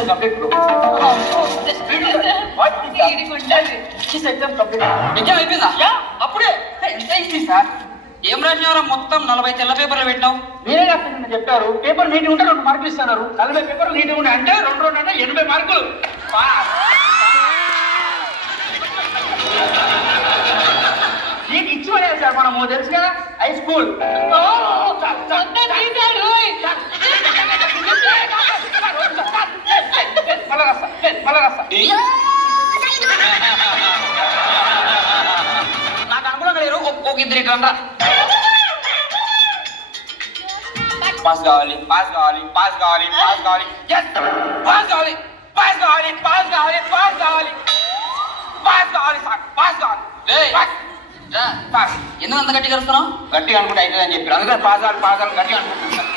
exam complete bro. What is that? This exam complete. Exam అయిపోయిందా? అప్పుడే ఎంత easy sir. ఏం రాసినారా మొత్తం 40 తెల్ల పేపర్లు పెట్టినావు? మీరే రాసిన చెప్పారు. పేపర్ నీట్ ఉంటే 2 మార్కులు ఇస్తున్నారు. 40 పేపర్లు నీట్ ఉంటే అంటే 2 అంటే 80 మార్కులు. నీకు ఇచ్చి పడేది సార్ మనము తెలుసు కదా హై స్కూల్. నాకు అనుకూలంగా లేరు ఒక 2 రా. పాస్ కావాలి పాస్ కావాలి పాస్ కావాలి పాస్ కావాలి పాస్ కావాలి పాస్ కావాలి పాస్ కావాలి పాస్ కావాలి పాస్ కావాలి సార్ పాస్ కావాలి. ఎందుకు అంత గట్టిగా వస్తున్నావు? గట్టిగా అనుకుంటే అవుతుంది అని చెప్పారు అందుకని పాస్ కావాలి పాస్ కావాలి గట్టిగా అనుకుంటున్నాను.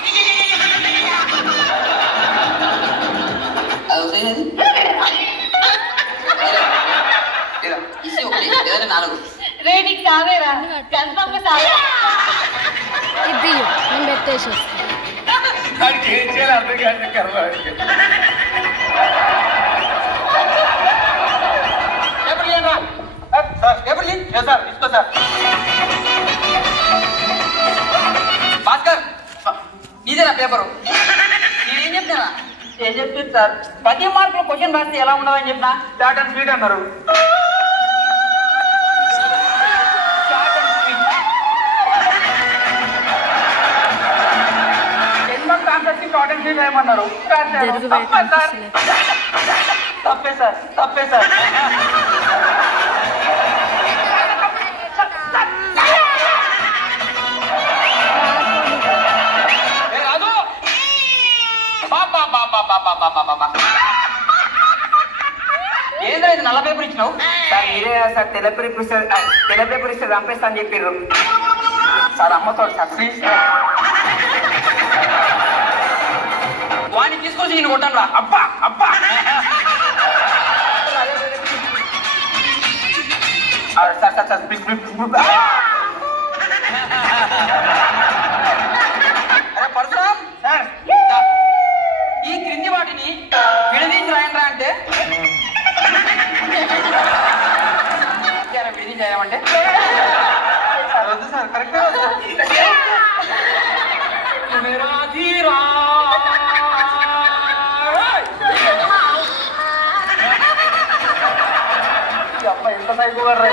రేటింగ్ సావేరా కన్ఫర్మ్ సావే ఇది నేను పెట్టేసి భాస్కర్ నీదేనా పేపరు? నేనేం చెప్తానా? ఏం చెప్తుంది సార్ 10 మార్కులు క్వశ్చన్ రాస్తే ఎలా ఉండదని చెప్పినా షార్ట్ అండ్ స్వీట్ అన్నారు. షార్ట్ అండ్ స్వీట్ ఏమన్నారు? తప్పే సార్ తప్పే సార్. ఏంద్రా ఇది నల్ల పేపర్ ఇచ్చినావు? సార్ మీరే సార్ తెల్ల పేపర్ ఇస్తే చంపేస్తా అని చెప్పారు సార్. అమ్మతో సార్ ప్లీజ్ వాడిని తీసుకొచ్చి నేను కొట్టాను రా. అబ్బా అబ్బా sir sir sir Parashuram sir ఈ క్రింది వాటిని విడదీసి రాయండి అంటే విడదీసి చేయమంటే వద్దు సార్ కరెక్ట్ అబ్బా ఎంత సైకో రా.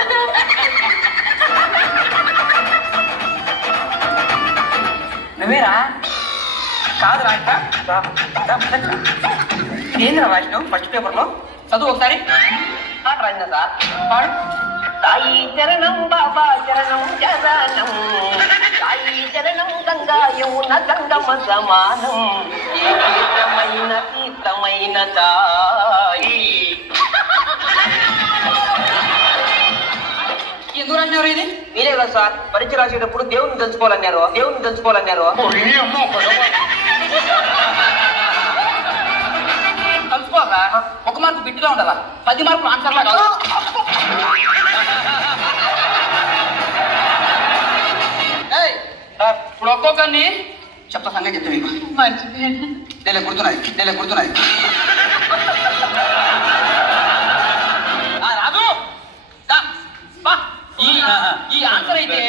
నువ్వేరా? కాదు రాష్ట్ర ఏంద్రా రాసినావు ఫస్ట్ పేపర్లో? చదువు ఒకసారి. రాసిన సార్ పాడు. సాయి చరణం బాబా చరణం చరణం సాయి చరణం గంగా యమున గంగమ సమానం ఏ తీర్థమైన తీర్థమైన సాయి. ఎందుకు రాసినారు ఇది? మీరే కదా సార్ పరీక్ష రాసేటప్పుడు దేవుని తెలుసుకోవాలన్నారు. దేవుని తెలుసుకోవాలన్నారు. కలుసుకోవాలా? 1 మార్కు బిట్టుగా ఉండాలా? 10 మార్కులు ఆన్సర్లా కాదు. ఇప్పుడు ఒక్కొక్కరిని చెప్తా సంగతి చెప్తా మీకు. నేను గుర్తున్నది రాజు ఈ ఆన్సర్ అయితే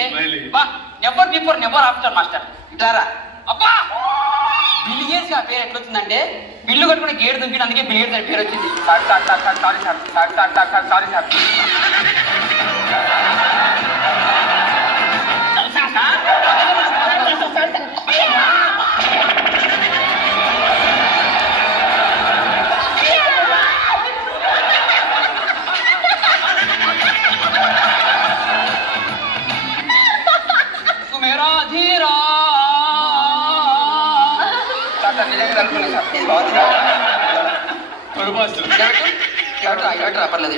నెవర్ ఆఫ్టర్ మాస్టర్ ఇట్లారా. అబ్బా బిలియర్స్ ఆ పేరు ఎట్లొచ్చిందంటే బిల్లు కట్టుకుని గేడు దుంపిన అందుకే బిలియర్స్ అని పేరు వచ్చింది. సారీ సార్ పర్లేదు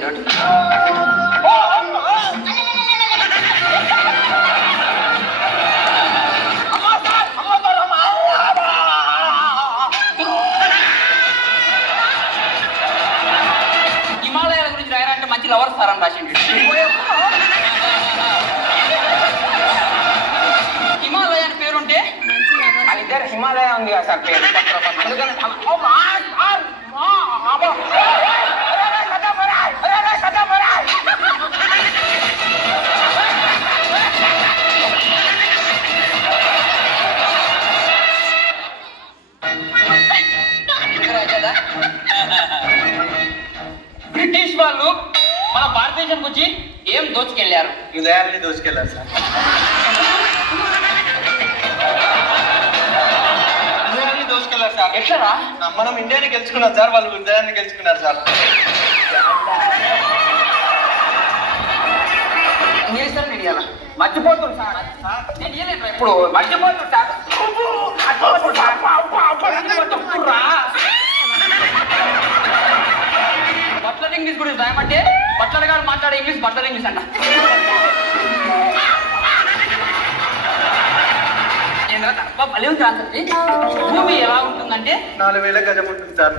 హిమాలయాల గురించి రాయాలంటే మంచి లవర్ సార్ అని రాసిండు. హిమాలయ అని పేరుంటే అది హిమాలయ ఉంది కదా సార్ పేరు. అందుకని భారతదేశానికి వచ్చి ఏం దోచుకెళ్లారు? హృదయాన్ని దోచుకెళ్ళారు సార్. హృదయాన్ని దోచుకెళ్ళారు సార్. ఎట్లరా? మనం ఇండియాని గెలుచుకున్నాం సార్, వాళ్ళు హృదయాన్ని గెలుచుకున్నారు సార్. సార్ నేను ఇవ్వాలా మర్చిపోతుంది సార్. నేను ఇవ్వలేదు ఇప్పుడు మర్చిపోతుంటా. బట్లర్ ఇంగ్లీష్ గురించి రాయమంటే బట్లర్ గారు మాట్లాడే ఇంగ్లీష్ బట్లర్ ఇంగ్లీష్ అంట. భలే ఉంది. భూమి ఎలా ఉంటుందంటే 4000 గజం ఉంటుంది సార్.